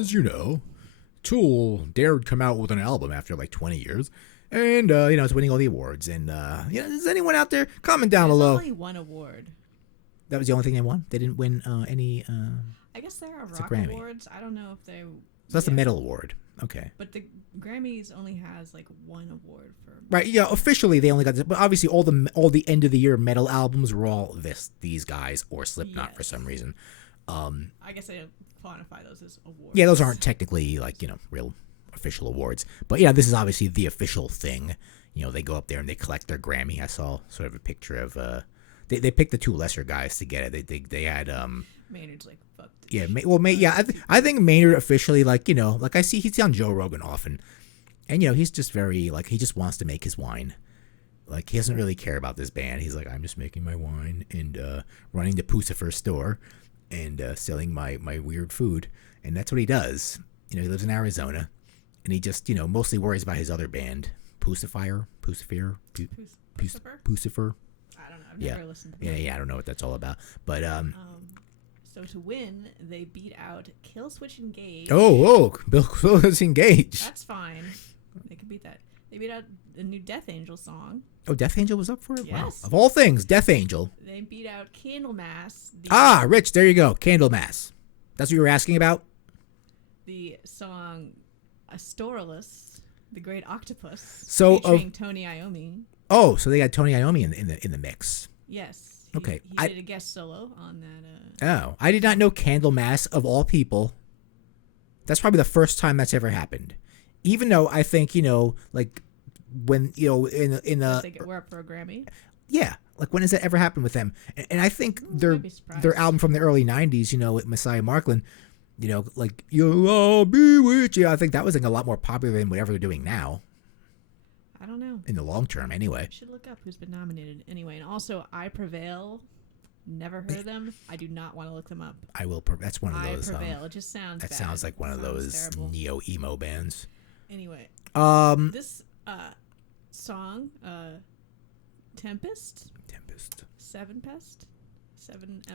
as you know, Tool dared come out with an album after like 20 years. And, it's winning all the awards. And, is anyone out there? Comment down below. There's only one award. That was the only thing they won? They didn't win any... I guess there are rock awards. I don't know if they... So that's the metal award. Okay. But the Grammys only has like one award for... Right, yeah, officially they only got this. But obviously all the end of the year metal albums were all these guys or Slipknot for some reason. I guess I don't quantify those as awards. Yeah, those aren't technically real official awards. But yeah, this is obviously the official thing. They go up there and they collect their Grammy. I saw sort of a picture of they picked the two lesser guys to get it. They had Maynard's like fuck. Yeah, I think Maynard officially I see he's on Joe Rogan often, and he's just very he just wants to make his wine. Like he doesn't really care about this band. He's like, I'm just making my wine and running the Pucifer store and selling my weird food, and that's what he does. He lives in Arizona, and he just mostly worries about his other band, Pucifer. Pucifer. I don't know. I've never listened to that. Yeah, I don't know what that's all about, but So to win, they beat out Killswitch Engage. Oh, Bill Killswitch Engage. That's fine. They can beat that. They beat out the new Death Angel song. Oh, Death Angel was up for it? Yes. Wow. Of all things, Death Angel. They beat out Candlemass. Rich, there you go. Candlemass. That's what you were asking about? The song Astoralis, the Great Octopus, featuring Tony Iommi. Oh, so they got Tony Iommi in the mix. Yes. Okay. He did a guest solo on that. Oh, I did not know Candlemass, of all people. That's probably the first time that's ever happened. Even though I think, when, in the... They we're up for a Grammy? Yeah. When has that ever happened with them? And I think their album from the early 90s, with Messiah Marklin, You'll All Be With You, I think that was a lot more popular than whatever they're doing now. I don't know. In the long term, anyway. I should look up who's been nominated anyway. And also, I Prevail. Never heard of them. I do not want to look them up. I will. That's one of those. I Prevail. It just sounds bad. That sounds like one of those neo-emo bands. Anyway. This song, Tempest. Seven Pest.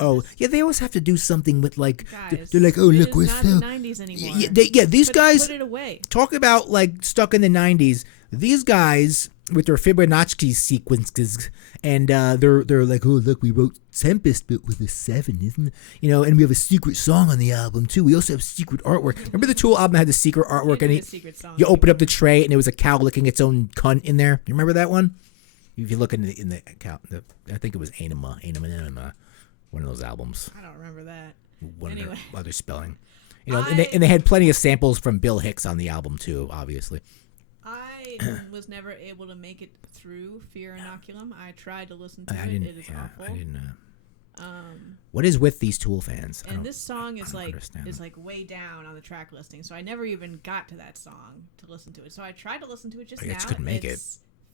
Oh, yeah, they always have to do something with guys, they're like, oh, look, we're not still... the 90s anymore. These guys... Put it away. Talk about, stuck in the 90s. These guys, with their Fibonacci sequences, and they're like, oh, look, we wrote Tempest, but with a 7, isn't it? And we have a secret song on the album, too. We also have secret artwork. Remember the Tool album had the secret artwork? And you open up the tray, and there was a cow licking its own cunt in there. You remember that one? If you look in the account, I think it was Anima, one of those albums. I don't remember that. Anyway. Other spelling. And they had plenty of samples from Bill Hicks on the album, too, obviously. I was never able to make it through Fear Inoculum. I tried to listen to it. It is awful. I didn't. What is with these Tool fans? And this song is way down on the track listing, so I never even got to that song to listen to it. So I tried to listen to it just now. I just couldn't make it.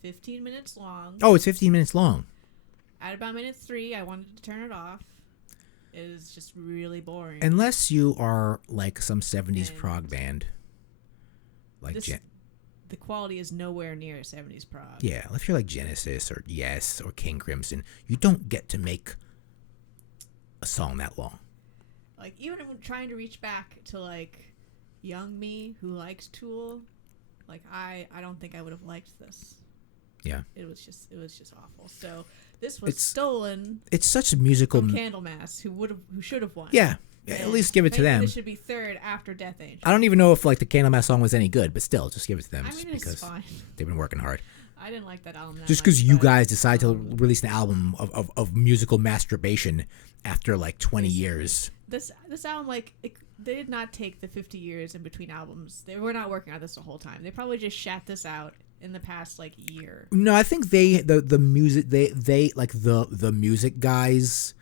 15 minutes long. Oh, it's 15 minutes long. At about minute 3, I wanted to turn it off. It is just really boring. Unless you are some 70s prog band. The quality is nowhere near 70s prog. Yeah, if you're like Genesis or Yes or King Crimson, you don't get to make a song that long. Even if I'm trying to reach back to young me who likes Tool, I don't think I would have liked this. Yeah. It was just awful. So this was stolen. It's such a musical from Candlemass, who should have won. Yeah. At least give it to them. This should be third after Death Angel. I don't even know if the Candlemass song was any good, but still, just give it to them. It's fine. They've been working hard. I didn't like that album. Just because you guys decide to release an album of musical masturbation after 20 years. This album, they did not take the 50 years in between albums. They were not working on this the whole time. They probably just shat this out in the past year. No, I think the music the music guys,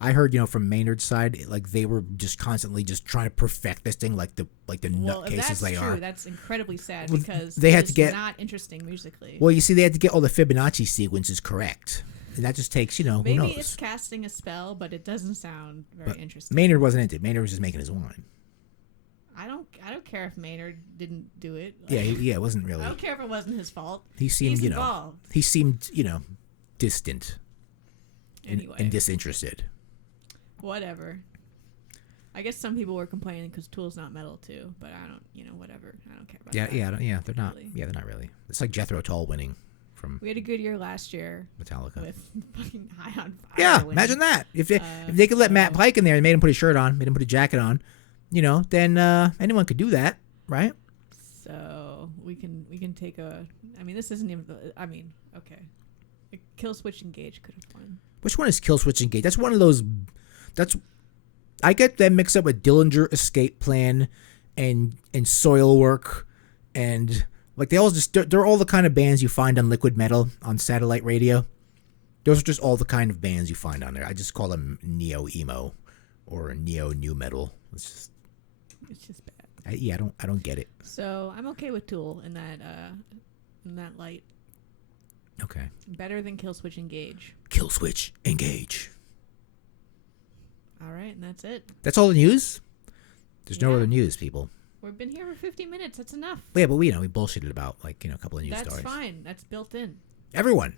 I heard from Maynard's side, they were just constantly just trying to perfect this thing the nutcases they are. That's incredibly sad because they had to get not interesting musically. Well, you see, they had to get all the Fibonacci sequences correct, and that just takes maybe who knows? It's casting a spell, but it doesn't sound very interesting. Maynard wasn't into it. Maynard was just making his wine. I don't care if Maynard didn't do it. It wasn't really. I don't care if it wasn't his fault. He seemed, He's involved. He seemed, distant anyway. and disinterested. Whatever. I guess some people were complaining because Tool's not metal too, but I don't, whatever. I don't care about Yeah, that. they're not. Really. Yeah, they're not really. It's like Jethro Tull winning from We had a good year last year Metallica. with fucking High on Fire. Yeah, winning. imagine that. If they could let Matt Pike in there and made him put a shirt on, made him put a jacket on, then anyone could do that, right? So we can take a. I mean, this isn't even. Okay. Kill Switch Engage could have won. Which one is Kill Switch Engage? That's one of those. I get them mixed up with Dillinger Escape Plan, and Soilwork, and like they're all the kind of bands you find on Liquid Metal on satellite radio. Those are just all the kind of bands you find on there. I just call them neo emo or neo new metal. It's just bad. I don't get it. So I'm okay with Tool in that light. Okay. Better than Kill Switch Engage. Kill Switch Engage. All right, and that's it. That's all the news? There's no other news, people. We've been here for 50 minutes. That's enough. Yeah, but we bullshitted about a couple of news stories. That's fine. That's built in. Everyone.